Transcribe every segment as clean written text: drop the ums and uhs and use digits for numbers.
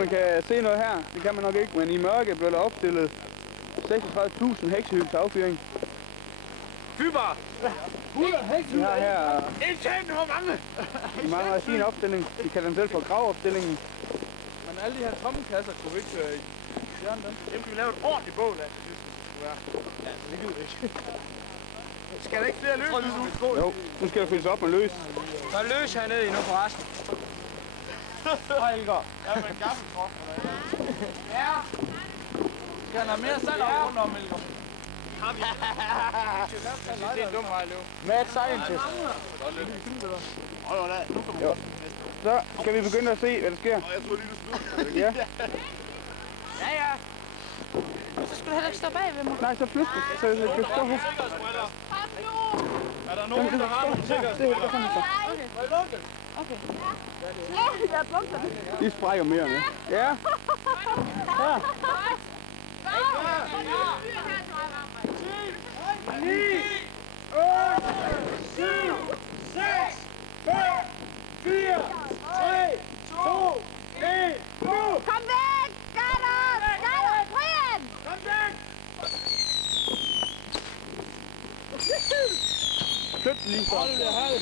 Man kan se noget her, det kan man nok ikke, men i mørke blev der opstillet 36.000 heksehyld til affyring. Fybar! 100 heksehyld! Her Indtænd, hvor mange? vi mangler en fin opstilling. Vi kalder den selv for gravopstillingen. Men alle de her tomme kasser kunne vi ikke fjerne dem. Dem kan vi lave et ordentligt bål af, det skulle være. Ja, det gider vi ikke. Skal der ikke flere løs nu? Jo, nu skal der fyldes op med løs. Der er løs hernede endnu forresten. Hej Elgar. Ja, men gammel krop. Ja. Skal han have mere sand op rundt om, Elgar? Det er en dum vej at løbe. Mad scientist. Jo. Så kan vi begynde at se, hvad der sker. Jeg tror lige, du slutter. Ja. Ja. Så skulle du heller ikke stå bag ved mig. Nej, så flyt det. Så du kan stå her. Er der nogen, der har nogle sikkerhedsbriller? Okay. Jeg bumper det. De sprækker mere med. Ja. Her. 9, 8, 7, 6, 5, 4, 3, 2, 1, nu! Kom væk! Garder! Brian! Kom væk! Flyt den lige så. Hold det halv!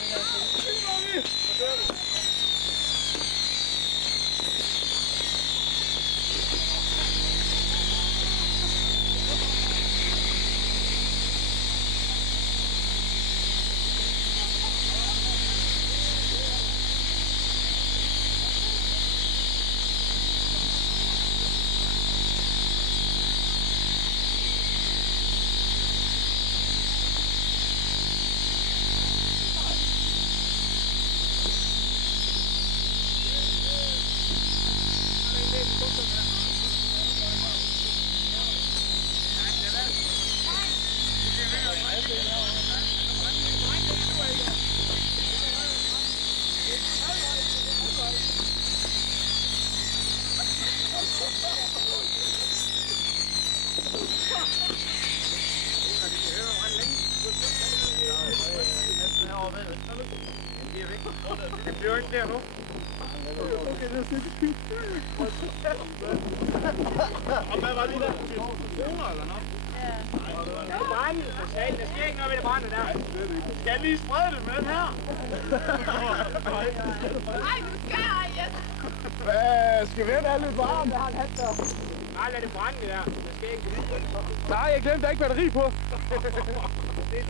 Det bliver ikke flere nu. Okay, det er sindssygt. Og hvad var det der? Kroner eller noget? Ja. Det er brænde for salen. Der sker ikke noget ved det brænde der. Skal jeg lige sprede det med den her? Ej, du skal, Jes. Skal vi have lidt varme? Jeg har en hat der. Nej, lad det brænde det der. Der sker ikke det. Nej, jeg glemte, der ikke batteri på. Det er